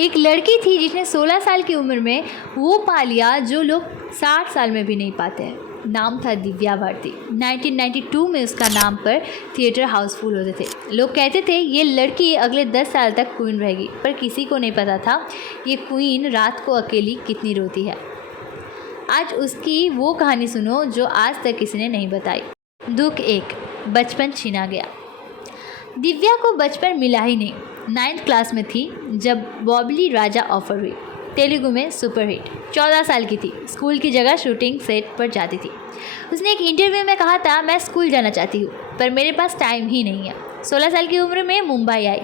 एक लड़की थी जिसने 16 साल की उम्र में वो पा लिया जो लोग 60 साल में भी नहीं पाते हैं। नाम था दिव्या भारती। 1992 में उसका नाम पर थिएटर हाउसफुल होते थे। लोग कहते थे ये लड़की अगले 10 साल तक क्वीन रहेगी, पर किसी को नहीं पता था ये क्वीन रात को अकेली कितनी रोती है। आज उसकी वो कहानी सुनो जो आज तक किसी ने नहीं बताई। दुख 1, बचपन छीना गया। दिव्या को बचपन मिला ही नहीं। 9th क्लास में थी जब बॉबली राजा ऑफर हुई। तेलुगु में सुपरहिट। 14 साल की थी। स्कूल की जगह शूटिंग सेट पर जाती थी। उसने एक इंटरव्यू में कहा था, मैं स्कूल जाना चाहती हूँ पर मेरे पास टाइम ही नहीं है। 16 साल की उम्र में मुंबई आई,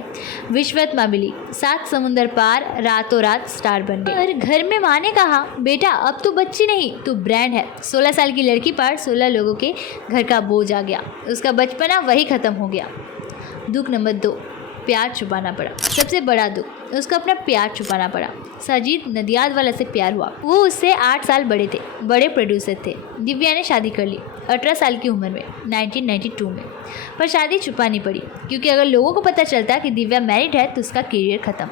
विश्वत्मा मिली, 7 समुंदर पार, रातों रात स्टार बन गई। और घर में माँ ने कहा, बेटा अब तू बच्ची नहीं, तू ब्रांड है। 16 साल की लड़की पर 16 लोगों के घर का बोझ आ गया। उसका बचपना वही ख़त्म हो गया। दुख नंबर 2, प्यार छुपाना पड़ा। सबसे बड़ा दुख, उसको अपना प्यार छुपाना पड़ा। साजिद नदियाद वाला से प्यार हुआ। वो उससे 8 साल बड़े थे, बड़े प्रोड्यूसर थे। दिव्या ने शादी कर ली 18 साल की उम्र में, 1992 में। पर शादी छुपानी पड़ी क्योंकि अगर लोगों को पता चलता कि दिव्या मैरिड है तो उसका करियर ख़त्म।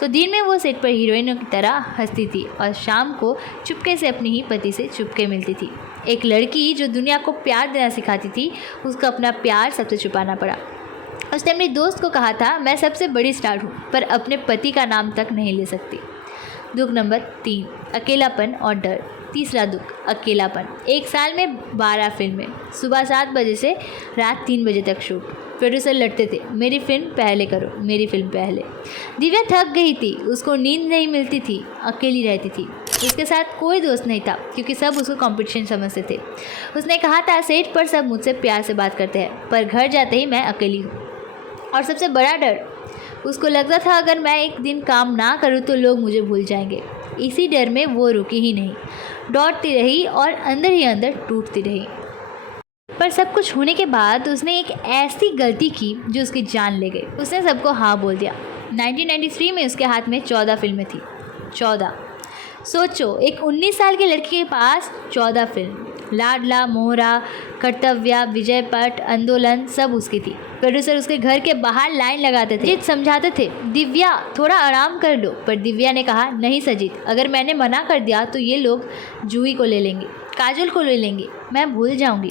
तो दिन में वो सेट पर हीरोइनों की तरह हंसती थी और शाम को चुपके से अपने ही पति से चुपके मिलती थी। एक लड़की जो दुनिया को प्यार देना सिखाती थी, उसको अपना प्यार सबसे छुपाना पड़ा। उसने अपनी दोस्त को कहा था, मैं सबसे बड़ी स्टार हूँ पर अपने पति का नाम तक नहीं ले सकती। दुख नंबर 3, अकेलापन और डर। तीसरा दुख, अकेलापन। एक साल में 12 फिल्में, सुबह 7 बजे से रात 3 बजे तक शूट। प्रोड्यूसर लड़ते थे, मेरी फिल्म पहले करो, मेरी फिल्म पहले। दिव्या थक गई थी, उसको नींद नहीं मिलती थी, अकेली रहती थी। उसके साथ कोई दोस्त नहीं था क्योंकि सब उसको कंपटीशन समझते थे। उसने कहा था, सेट पर सब मुझसे प्यार से बात करते हैं पर घर जाते ही मैं अकेली हूँ। और सबसे बड़ा डर, उसको लगता था अगर मैं एक दिन काम ना करूँ तो लोग मुझे भूल जाएंगे। इसी डर में वो रुकी ही नहीं, दौड़ती रही और अंदर ही अंदर टूटती रही। पर सब कुछ होने के बाद उसने एक ऐसी गलती की जो उसकी जान ले गई। उसने सबको हाँ बोल दिया। 1993 में उसके हाथ में 14 फिल्में थी। 14। सोचो, एक 19 साल की लड़की के पास 14 फिल्म। लाडला, मोहरा, कर्तव्य, विजय पट, आंदोलन सब उसकी थी। प्रोड्यूसर उसके घर के बाहर लाइन लगाते थे, समझाते थे, दिव्या थोड़ा आराम कर लो। पर दिव्या ने कहा, नहीं सजीत, अगर मैंने मना कर दिया तो ये लोग जूही को ले लेंगे, काजल को ले लेंगे, मैं भूल जाऊंगी।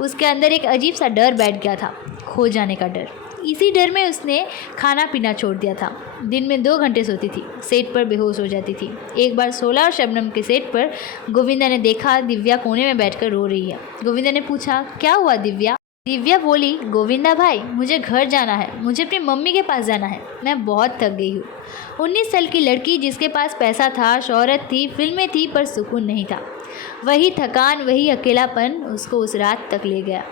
उसके अंदर एक अजीब सा डर बैठ गया था, खो जाने का डर। इसी डर में उसने खाना पीना छोड़ दिया था। दिन में 2 घंटे सोती थी, सेट पर बेहोश हो जाती थी। एक बार 16 और शबनम के सेट पर गोविंदा ने देखा दिव्या कोने में बैठकर रो रही है। गोविंदा ने पूछा, क्या हुआ दिव्या? दिव्या बोली, गोविंदा भाई मुझे घर जाना है, मुझे अपनी मम्मी के पास जाना है, मैं बहुत थक गई हूँ। 19 साल की लड़की जिसके पास पैसा था, शोहरत थी, फिल्में थी पर सुकून नहीं था। वही थकान, वही अकेलापन उसको उस रात तक ले गया।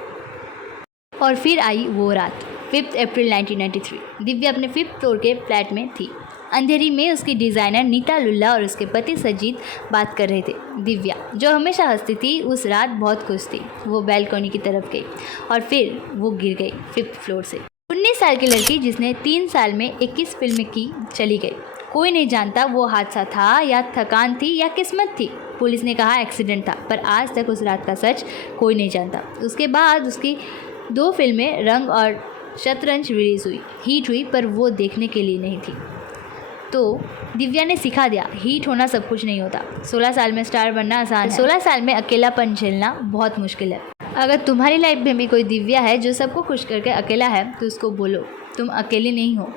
और फिर आई वो रात, 5 अप्रैल 1993। दिव्या अपने 5th फ्लोर के फ्लैट में थी। अंधेरी में उसकी डिज़ाइनर नीता लुल्ला और उसके पति सजीत बात कर रहे थे। दिव्या जो हमेशा हंसती थी, उस रात बहुत खुश थी। वो बैल्कनी की तरफ गई और फिर वो गिर गई 5th फ्लोर से। 19 साल की लड़की जिसने 3 साल में 21 फिल्में की, चली गई। कोई नहीं जानता वो हादसा था या थकान थी या किस्मत थी। पुलिस ने कहा एक्सीडेंट था, पर आज तक उस रात का सच कोई नहीं जानता। उसके बाद उसकी 2 फिल्में रंग और शतरंज रिलीज़ हुई, हिट हुई, पर वो देखने के लिए नहीं थी। तो दिव्या ने सिखा दिया, हिट होना सब कुछ नहीं होता। 16 साल में स्टार बनना आसान है, 16 साल में अकेलापन झेलना बहुत मुश्किल है। अगर तुम्हारी लाइफ में भी कोई दिव्या है जो सबको खुश करके अकेला है, तो उसको बोलो तुम अकेली नहीं हो।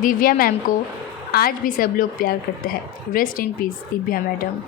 दिव्या मैम को आज भी सब लोग प्यार करते हैं। Rest in peace Divya madam.